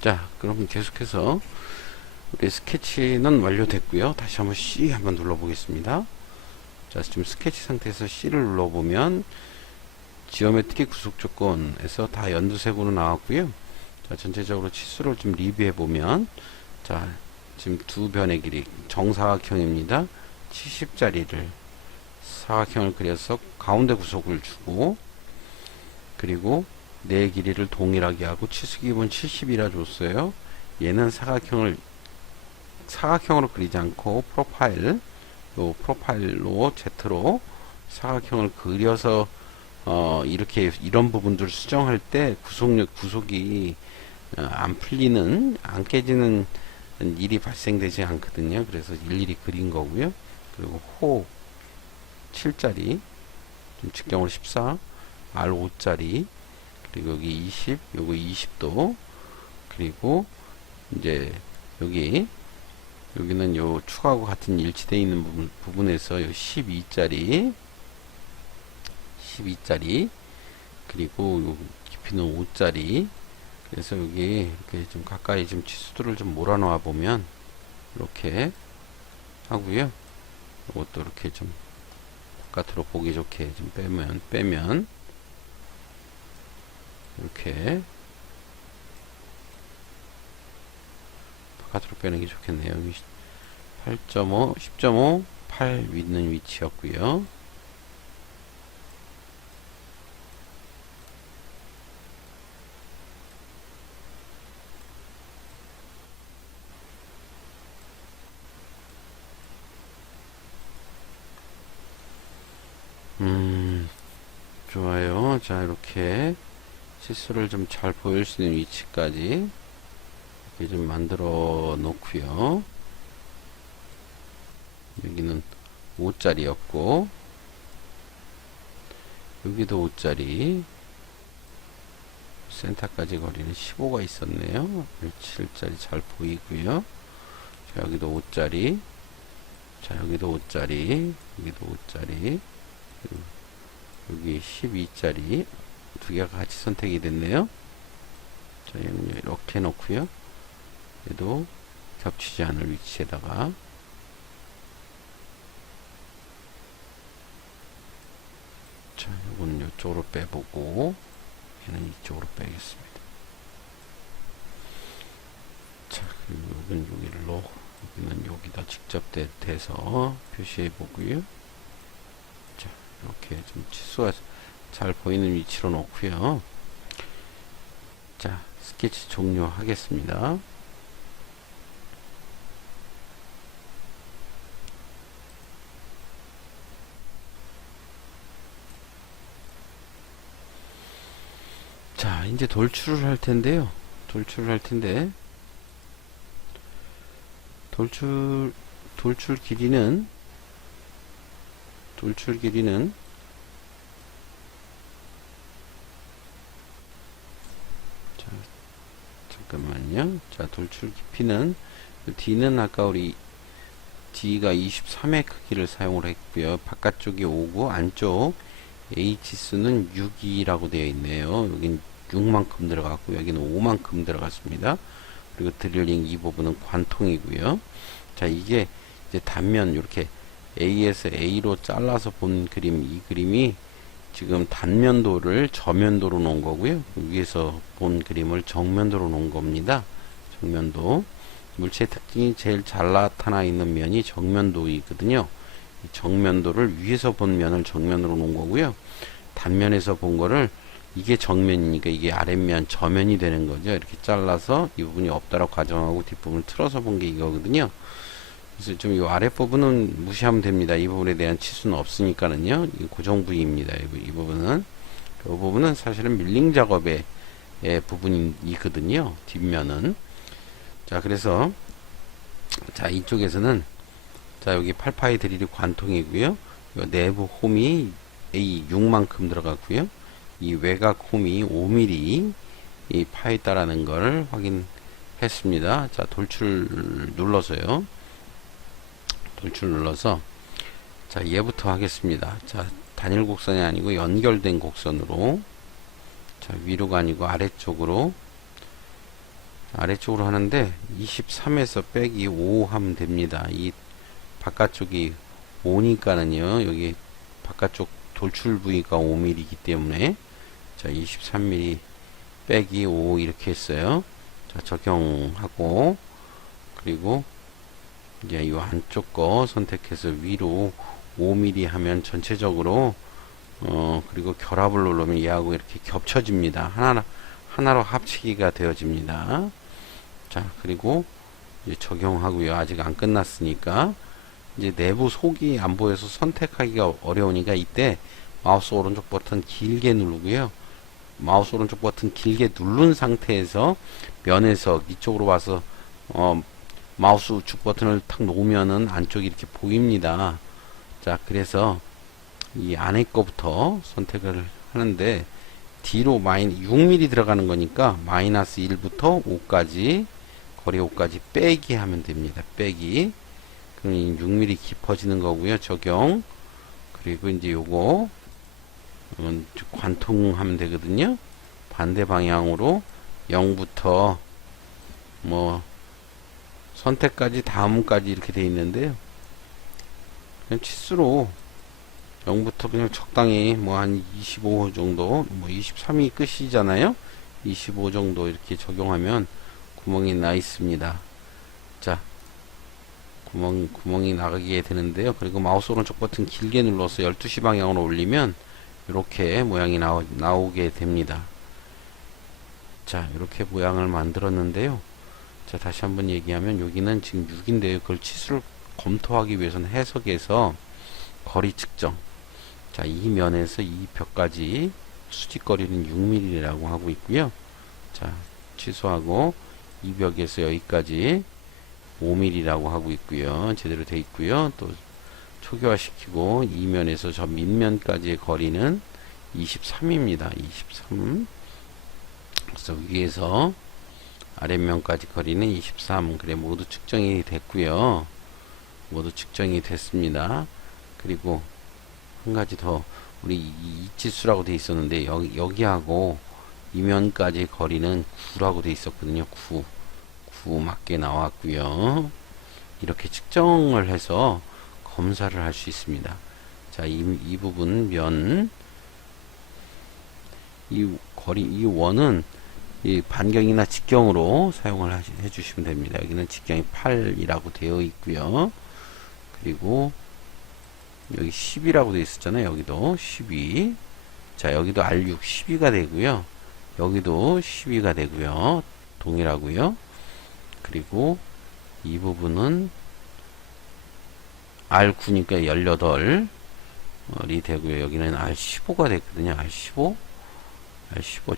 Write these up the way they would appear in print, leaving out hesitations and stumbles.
자, 그럼 계속해서 우리 스케치는 완료됐고요. 다시 한번 C 한번 눌러보겠습니다. 자, 지금 스케치 상태에서 C를 눌러보면 지오메트리 구속 조건에서 다 연두색으로 나왔고요. 자, 전체적으로 치수를 좀 리뷰해보면, 자, 지금 두 변의 길이 정사각형입니다. 70짜리를 사각형을 그려서 가운데 구속을 주고, 그리고 네 길이를 동일하게 하고 치수 기본 70이라 줬어요. 얘는 사각형으로 그리지 않고 프로파일로 Z로 사각형을 그려서 이렇게 이런 부분들을 수정할 때 구속이 안 풀리는, 안 깨지는 일이 발생되지 않거든요. 그래서 일일이 그린 거고요. 그리고 호 7짜리, 좀 직경으로 14, R 5짜리, 그리고 여기 20, 요거 20도, 그리고 이제 여기는 요 축하하고 같은 일치되어 있는 부분에서 요 12짜리, 그리고 요 깊이는 5짜리. 그래서 여기 이렇게 좀 가까이 좀 치수들을 좀 몰아놓아 보면 이렇게 하고요. 이것도 이렇게 좀 바깥으로 보기 좋게 좀 빼면 이렇게 바깥으로 빼는 게 좋겠네요. 여기 8.5, 10.5, 8 있는 위치였고요. 좋아요. 자, 이렇게 치수를 좀 잘 보일 수 있는 위치까지 이렇게 좀 만들어 놓고요. 여기는 5짜리였고, 여기도 5짜리, 센터까지 거리는 15가 있었네요. 7짜리 잘 보이고요. 자, 여기도 5짜리, 자, 여기도 5짜리, 여기도 5짜리, 여기 12짜리 두 개가 같이 선택이 됐네요. 자, 이렇게 놓고요. 얘도 겹치지 않을 위치에다가, 자, 요거는 이쪽으로 빼보고 얘는 이쪽으로 빼겠습니다. 자, 그리고 여기는 여기다 직접 대서 표시해 보고요. 자, 이렇게 좀 치수가 잘 보이는 위치로 놓고요. 자, 스케치 종료하겠습니다. 자, 이제 돌출을 할 텐데요. 돌출 길이는 자, 잠깐만요. 자, 돌출 깊이는 D는 아까 우리 D가 23의 크기를 사용을 했고요. 바깥쪽이 5고 안쪽 H수는 6이라고 되어 있네요. 여긴 6만큼 들어갔고 여기는 5만큼 들어갔습니다. 그리고 드릴링 이 부분은 관통이고요. 자, 이게 이제 단면 이렇게 A에서 A로 잘라서 본 그림, 이 그림이 지금 단면도를 저면도로 놓은 거고요. 위에서 본 그림을 정면도로 놓은 겁니다. 정면도. 물체의 특징이 제일 잘 나타나 있는 면이 정면도이거든요. 정면도를 위에서 본 면을 정면으로 놓은 거고요. 단면에서 본 거를 이게 정면이니까 이게 아랫면, 저면이 되는 거죠. 이렇게 잘라서 이 부분이 없다라고 가정하고 뒷부분을 틀어서 본 게 이거거든요. 그래서 좀 이 아랫부분은 무시하면 됩니다. 이 부분에 대한 치수는 없으니까는요. 이 고정 부위입니다. 이 부분은. 이 부분은 사실은 밀링 작업의 부분이거든요. 뒷면은. 자, 그래서 자, 이쪽에서는 자, 여기 8파이 드릴이 관통이고요. 요 내부 홈이 A6만큼 들어갔고요. 이 외곽 홈이 5mm 이 파있다라는 걸 확인했습니다. 자, 돌출 눌러서요. 자, 얘부터 하겠습니다. 자, 단일 곡선이 아니고 연결된 곡선으로, 자, 위로가 아니고 아래쪽으로, 아래쪽으로 하는데 23에서 빼기 5 하면 됩니다. 이 바깥쪽이 5니까는요, 여기 바깥쪽 돌출 부위가 5mm이기 때문에, 자, 23mm 빼기 5 이렇게 했어요. 자, 적용하고, 그리고 이제 이 안쪽 거 선택해서 위로 5mm 하면 전체적으로, 그리고 결합을 누르면 얘하고 이렇게 겹쳐집니다. 하나로 합치기가 되어집니다. 자, 그리고 이제 적용하고요. 아직 안 끝났으니까 이제 내부 속이 안 보여서 선택하기가 어려우니까 이때 마우스 오른쪽 버튼 길게 누르고요. 마우스 오른쪽 버튼 길게 누른 상태에서 면에서 이쪽으로 와서 마우스 우측 버튼을 탁 놓으면은 안쪽이 이렇게 보입니다. 자, 그래서 이 안에 거부터 선택을 하는데 뒤로 6mm 들어가는 거니까 마이너스 1부터 5까지 거리 5까지 빼기 하면 됩니다. 빼기. 그럼 6mm 깊어지는 거고요. 적용. 그리고 이제 요거 관통하면 되거든요. 반대 방향으로 0부터 뭐 선택까지 다음까지 이렇게 돼 있는데요. 그냥 치수로 0부터 그냥 적당히 뭐 한 25 정도, 뭐 23이 끝이잖아요. 25 정도 이렇게 적용하면 구멍이 나 있습니다. 자, 구멍이 나가게 되는데요. 그리고 마우스 오른쪽 버튼 길게 눌러서 12시 방향으로 올리면 이렇게 모양이 나오게 됩니다. 자, 이렇게 모양을 만들었는데요. 자, 다시 한번 얘기하면 여기는 지금 6인데요. 그걸 치수를 검토하기 위해서는 해석에서 거리 측정. 자, 이 면에서 이 벽까지 수직거리는 6mm라고 하고 있고요. 자, 취소하고 이 벽에서 여기까지 5mm라고 하고 있고요. 제대로 돼 있고요. 또 초기화시키고 이 면에서 저 밑면까지의 거리는 23입니다. 23. 그래서 위에서 아랫면까지 거리는 23. 그래, 모두 측정이 됐고요. 모두 측정이 됐습니다. 그리고 한 가지 더, 우리 이치수라고 돼 있었는데 여기하고 이면까지 거리는 9라고 돼 있었거든요. 9 맞게 나왔고요. 이렇게 측정을 해서 검사를 할 수 있습니다. 자, 이 부분 면, 이 거리, 이 원은 이 반경이나 직경으로 사용을 해주시면 됩니다. 여기는 직경이 8이라고 되어 있고요. 그리고 여기 10이라고 되어 있었잖아요. 여기도 12. 자, 여기도 R6 12가 되고요. 여기도 12가 되고요. 동일하고요. 그리고 이 부분은 R9니까 18이 되고요. 여기는 R15가 됐거든요. R15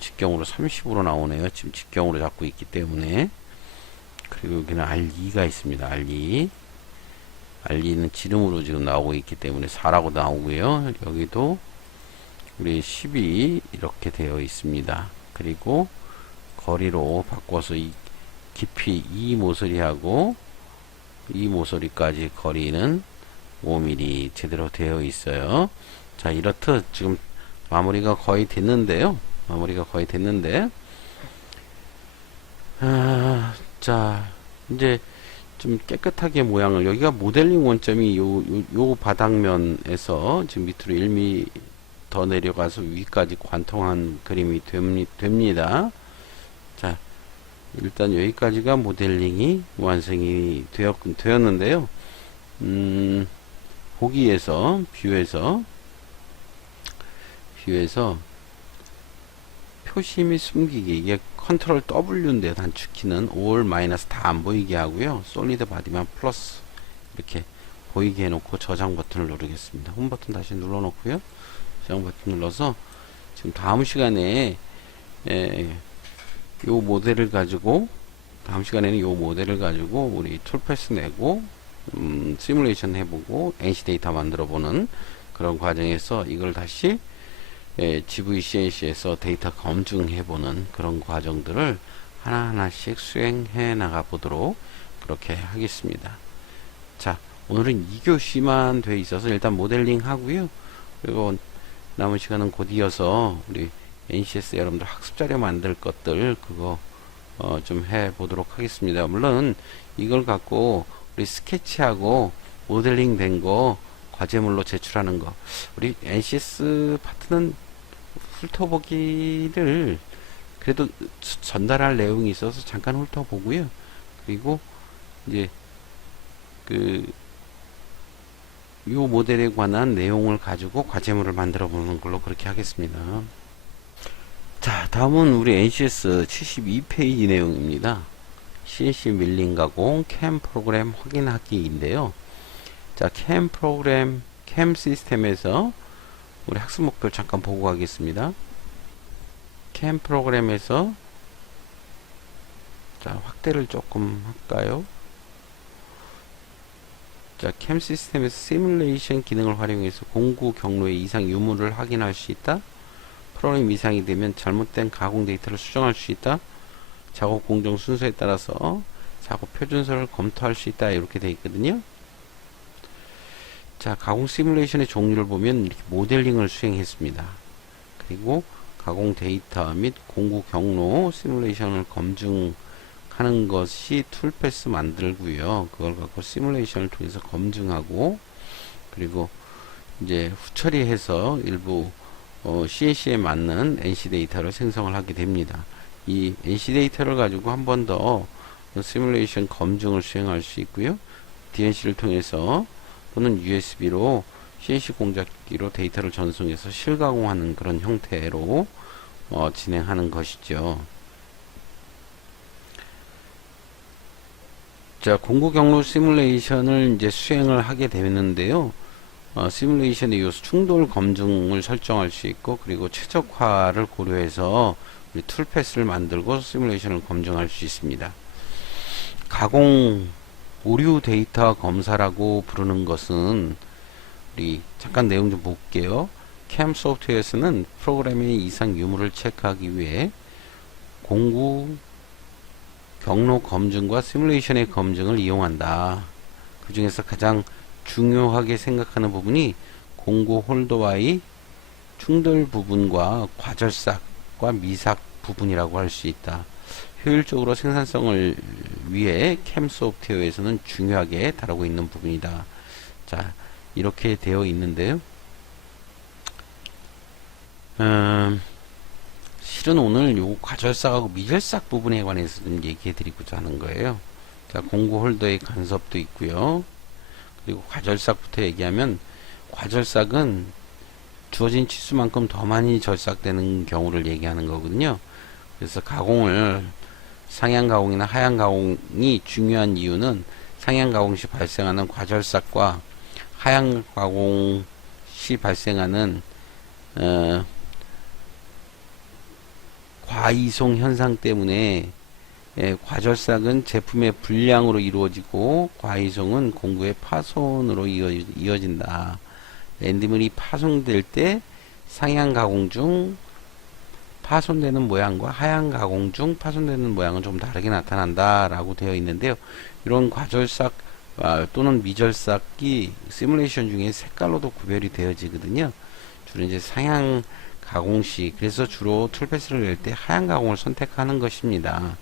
직경으로 30으로 나오네요. 지금 직경으로 잡고 있기 때문에. 그리고 여기는 R2가 있습니다. R2는 지름으로 지금 나오고 있기 때문에 4라고 나오고요. 여기도 우리 12 이렇게 되어 있습니다. 그리고 거리로 바꿔서 이 깊이 이 모서리하고 이 모서리까지 거리는 5mm 제대로 되어 있어요. 자, 이렇듯 지금 마무리가 거의 됐는데요. 자, 이제 좀 깨끗하게 모양을, 여기가 모델링 원점이 요 바닥면에서 지금 밑으로 1mm 더 내려가서 위까지 관통한 그림이 됩니다. 자, 일단 여기까지가 모델링이 완성이 되었는데요. 보기에서, 뷰에서 표시 및 숨기기, 이게 컨트롤 W인데 단축키는 all 마이너스 다 안 보이게 하고요. 솔리드 바디만 플러스 이렇게 보이게 해놓고 저장 버튼을 누르겠습니다. 홈 버튼 다시 눌러놓고요. 저장 버튼 눌러서 지금 다음 시간에 요 모델을 가지고 우리 툴패스 내고 시뮬레이션 해보고 NC 데이터 만들어보는 그런 과정에서 이걸 다시 GVCNC에서 데이터 검증해보는 그런 과정들을 하나하나씩 수행해 나가 보도록 그렇게 하겠습니다. 자, 오늘은 2교시만 돼 있어서 일단 모델링 하고요. 그리고 남은 시간은 곧 이어서 우리 NCS 여러분들 학습 자료 만들 것들 그거 좀 해보도록 하겠습니다. 물론 이걸 갖고 우리 스케치하고 모델링 된 거 과제물로 제출하는 거, 우리 NCS 파트는 훑어보기를 그래도 전달할 내용이 있어서 잠깐 훑어보고요. 그리고 이제 요 모델에 관한 내용을 가지고 과제물을 만들어 보는 걸로 그렇게 하겠습니다. 자, 다음은 우리 NCS 72페이지 내용입니다. CNC 밀링 가공 캠 프로그램 확인하기인데요. 자, 캠 프로그램 캠 시스템에서 우리 학습 목표 잠깐 보고 가겠습니다. 캠 프로그램에서 자, 확대를 조금 할까요? 자, 캠 시스템에서 시뮬레이션 기능을 활용해서 공구 경로의 이상 유무를 확인할 수 있다. 프로그램 이상이 되면 잘못된 가공 데이터를 수정할 수 있다. 작업 공정 순서에 따라서 작업 표준서를 검토할 수 있다. 이렇게 되어 있거든요. 자, 가공 시뮬레이션의 종류를 보면 이렇게 모델링을 수행했습니다. 그리고 가공 데이터 및 공구 경로 시뮬레이션을 검증하는 것이 툴패스 만들고요. 그걸 갖고 시뮬레이션을 통해서 검증하고, 그리고 이제 후처리해서 일부 CNC에 맞는 NC 데이터를 생성을 하게 됩니다. 이 NC 데이터를 가지고 한 번 더 시뮬레이션 검증을 수행할 수 있고요. DNC를 통해서 또는 USB로 CNC 공작기로 데이터를 전송해서 실가공하는 그런 형태로 진행하는 것이죠. 자, 공구 경로 시뮬레이션을 이제 수행을 하게 되는데요. 시뮬레이션의 요소 충돌 검증을 설정할 수 있고, 그리고 최적화를 고려해서 우리 툴패스를 만들고 시뮬레이션을 검증할 수 있습니다. 가공 오류 데이터 검사라고 부르는 것은 우리 잠깐 내용 좀 볼게요. 캠 소프트웨어에서는 프로그램의 이상 유무를 체크하기 위해 공구 경로 검증과 시뮬레이션의 검증을 이용한다. 그 중에서 가장 중요하게 생각하는 부분이 공구 홀더와의 충돌 부분과 과절삭과 미삭 부분이라고 할 수 있다. 효율적으로 생산성을 위해 캠 소프트웨어에서는 중요하게 다루고 있는 부분이다. 자, 이렇게 되어 있는데요. 실은 오늘 요 과절삭하고 미절삭 부분에 관해서 좀 얘기해 드리고자 하는 거예요. 자, 공구 홀더의 간섭도 있고요. 그리고 과절삭부터 얘기하면, 과절삭은 주어진 치수만큼 더 많이 절삭되는 경우를 얘기하는 거거든요. 그래서 가공을 상향 가공이나 하향 가공이 중요한 이유는 상향 가공 시 발생하는 과절삭과 하향 가공 시 발생하는 과이송 현상 때문에, 과절삭은 제품의 불량으로 이루어지고 과이송은 공구의 파손으로 이어진다. 랜디물이 파손될 때 상향 가공 중 파손되는 모양과 하향 가공 중 파손되는 모양은 좀 다르게 나타난다 라고 되어 있는데요. 이런 과절삭 또는 미절삭이 시뮬레이션 중에 색깔로도 구별이 되어지거든요. 주로 이제 상향 가공 시, 그래서 주로 툴패스를 낼 때 하향 가공을 선택하는 것입니다.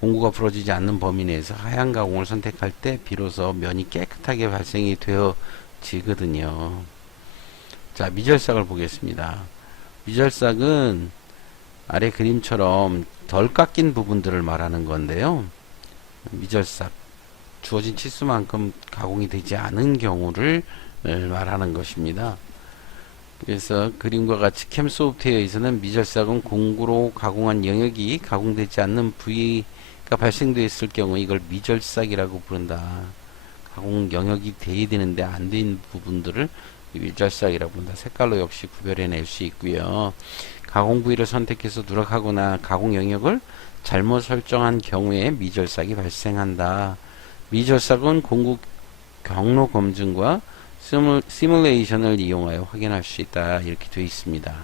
공구가 부러지지 않는 범위 내에서 하향 가공을 선택할 때 비로소 면이 깨끗하게 발생이 되어지거든요. 자, 미절삭을 보겠습니다. 미절삭은 아래 그림처럼 덜 깎인 부분들을 말하는 건데요. 미절삭, 주어진 치수만큼 가공이 되지 않은 경우를 말하는 것입니다. 그래서 그림과 같이 캠 소프트웨어에서는 미절삭은 공구로 가공한 영역이 가공되지 않는 부위가 발생되었을 경우 이걸 미절삭이라고 부른다. 가공 영역이 돼야 되는데 안 된 부분들을 미절삭이라고 부른다. 색깔로 역시 구별해낼 수 있고요. 가공 부위를 선택해서 누락하거나 가공 영역을 잘못 설정한 경우에 미절삭이 발생한다. 미절삭은 공구 경로 검증과 시뮬레이션을 이용하여 확인할 수 있다. 이렇게 되어 있습니다.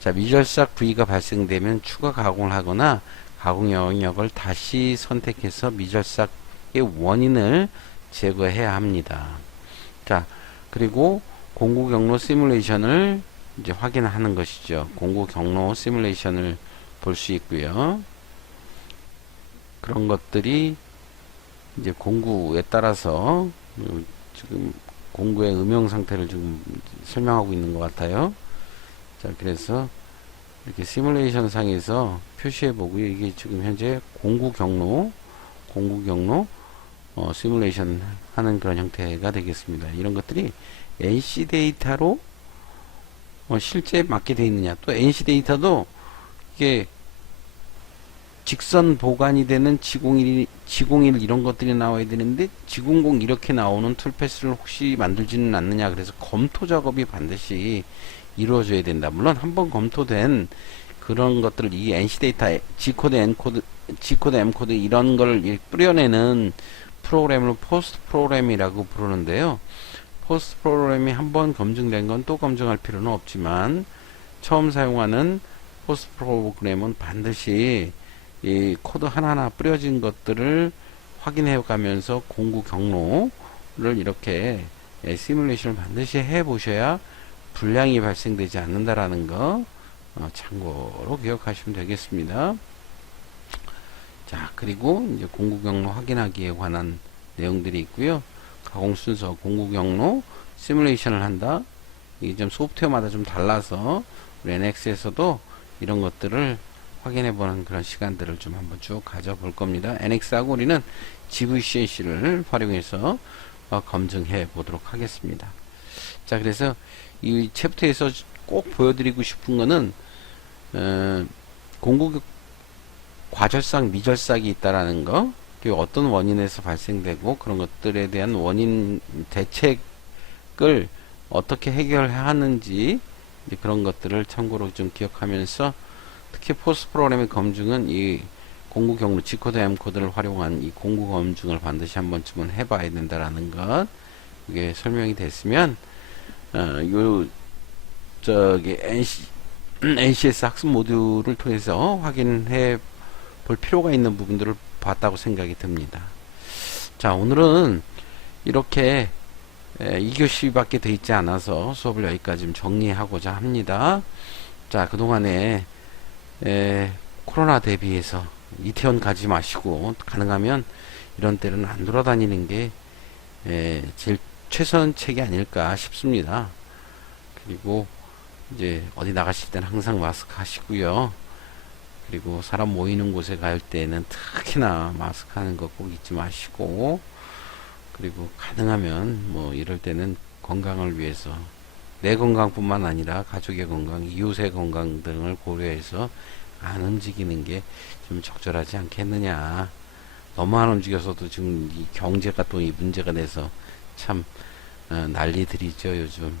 자, 미절삭 부위가 발생되면 추가 가공을 하거나 가공 영역을 다시 선택해서 미절삭의 원인을 제거해야 합니다. 자, 그리고 공구 경로 시뮬레이션을 이제 확인하는 것이죠. 공구 경로 시뮬레이션을 볼 수 있고요. 그런 것들이 이제 공구에 따라서 지금 공구의 음영 상태를 지금 설명하고 있는 것 같아요. 자, 그래서 이렇게 시뮬레이션 상에서 표시해 보고요. 이게 지금 현재 공구 경로 시뮬레이션 하는 그런 형태가 되겠습니다. 이런 것들이 NC 데이터로 실제 맞게 되어 있느냐. 또 NC 데이터도 이게 직선 보관이 되는 G01 이런 것들이 나와야 되는데 G00 이렇게 나오는 툴패스를 혹시 만들지는 않느냐. 그래서 검토 작업이 반드시 이루어져야 된다. 물론 한번 검토된 그런 것들을 이 NC 데이터, G코드, G코드, M코드 이런 걸 뿌려내는 프로그램을 포스트 프로그램이라고 부르는데요. 포스트 프로그램이 한번 검증된 건 또 검증할 필요는 없지만 처음 사용하는 포스트 프로그램은 반드시 이 코드 하나하나 뿌려진 것들을 확인해 가면서 공구 경로를 이렇게 시뮬레이션을 반드시 해 보셔야 불량이 발생되지 않는다라는 거 참고로 기억하시면 되겠습니다. 자, 그리고 이제 공구 경로 확인하기에 관한 내용들이 있고요. 가공 순서, 공구 경로 시뮬레이션을 한다. 이게 좀 소프트웨어마다 좀 달라서 우리 NX에서도 이런 것들을 확인해 보는 그런 시간들을 좀 한번 쭉 가져볼 겁니다. NX하고 우리는 GVCNC를 활용해서 검증해 보도록 하겠습니다. 자, 그래서 이 챕터에서 꼭 보여드리고 싶은 거는 공구 과절삭, 미절삭이 있다라는 거, 그리고 어떤 원인에서 발생되고 그런 것들에 대한 원인 대책을 어떻게 해결하는지 그런 것들을 참고로 좀 기억하면서 특히 포스트 프로그램의 검증은 이 공구 경로 G코드, M코드를 활용한 이 공구 검증을 반드시 한 번쯤은 해봐야 된다라는 것, 이게 설명이 됐으면 NCS 학습 모듈을 통해서 확인해 볼 필요가 있는 부분들을 봤다고 생각이 듭니다. 자, 오늘은 이렇게 2교시밖에 돼 있지 않아서 수업을 여기까지 좀 정리하고자 합니다. 자, 그동안에 코로나 대비해서 이태원 가지 마시고 가능하면 이런 때는 안 돌아다니는 게 제일 최선책이 아닐까 싶습니다. 그리고 이제 어디 나가실 때는 항상 마스크 하시고요. 그리고 사람 모이는 곳에 갈 때는 특히나 마스크 하는 거 꼭 잊지 마시고, 그리고 가능하면 뭐 이럴 때는 건강을 위해서 내 건강뿐만 아니라 가족의 건강, 이웃의 건강 등을 고려해서 안 움직이는 게 좀 적절하지 않겠느냐. 너무 안 움직여서도 지금 이 경제가 또 이 문제가 돼서 참 난리들이죠 요즘.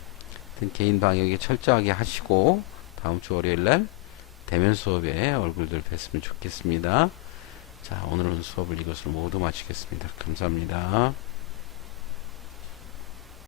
개인 방역에 철저하게 하시고 다음 주 월요일날 대면 수업에 얼굴들 뵀으면 좋겠습니다. 자, 오늘은 수업을 이것으로 모두 마치겠습니다. 감사합니다.